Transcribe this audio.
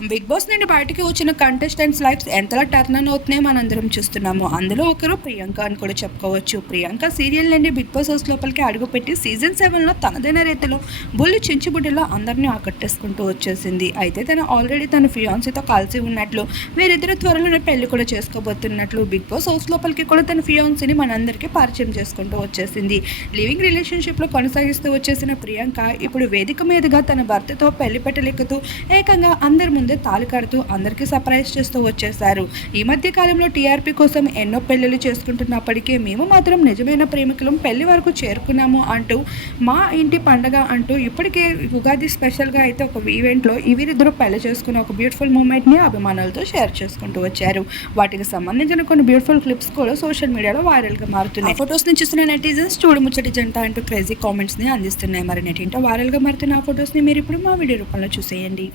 Big boss నుండి బయటకి వచ్చిన కంటెస్టెంట్స్ లైఫ్స్ ఎంతలా టర్న్ అన్ అవుతున్నాయో మనందరం చూస్తున్నాము. అందులో ఒకరు ప్రియాంక అని కూడా చెప్పుకోవచ్చు. ప్రియాంక సీరియల్ నుండి బిగ్ బాస్ హౌస్ లోపలికి అడుగుపెట్టి సీజన్ సెవెన్లో తనదైన రీతిలో బుల్లి చించుబుడ్డిలో అందరినీ ఆకట్టేసుకుంటూ వచ్చేసింది. అయితే తను ఆల్రెడీ తన ఫియాన్సీతో కలిసి ఉన్నట్లు వీరిద్దరు త్వరలోనే పెళ్ళి కూడా చేసుకోబోతున్నట్లు బిగ్ బాస్ హౌస్ లోపలికి కూడా తన ఫియాన్సీని మనందరికీ పరిచయం చేసుకుంటూ వచ్చేసింది. లివింగ్ రిలేషన్షిప్లో కొనసాగిస్తూ వచ్చేసిన ప్రియాంక ఇప్పుడు వేదిక మీదుగా తన భర్తతో పెళ్ళి పెట్టలెక్కుతూ ఏకంగా అందరి ముందు తాళి కడుతూ అందరికీ సర్ప్రైజ్ చేస్తూ వచ్చేశారు. ఈ మధ్య కాలంలో టీఆర్పీ కోసం ఎన్నో పెళ్ళిళ్ళు చేసుకుంటున్నప్పటికీ మేము మాత్రం నిజమైన ప్రేమికులం పెళ్ళి వరకు చేరుకున్నాము అంటూ మా ఇంటి పండగ అంటూ ఇప్పటికే ఉగాది స్పెషల్గా అయితే ఒక ఈవెంట్లో వీరిద్దరూ పెళ్ళి చేసుకున్న ఒక బ్యూటిఫుల్ మూమెంట్ని అభిమానులతో షేర్ చేసుకుంటూ వచ్చారు. వాటికి సంబంధించిన కొన్ని బ్యూటిఫుల్ క్లిప్స్ కూడా సోషల్ మీడియాలో వైరల్గా మారుతున్నాయి. ఫొటోస్ని చూస్తున్న నెటిజన్స్ చూడముచ్చటి జంట అంటూ క్రేజీ కామెంట్స్ని అందిస్తున్నాయి. మరి నెటింటో వైరల్గా మారుతున్న ఆ ఫొటోస్ని మీరు ఇప్పుడు మా వీడియో రూపంలో చూసేయండి.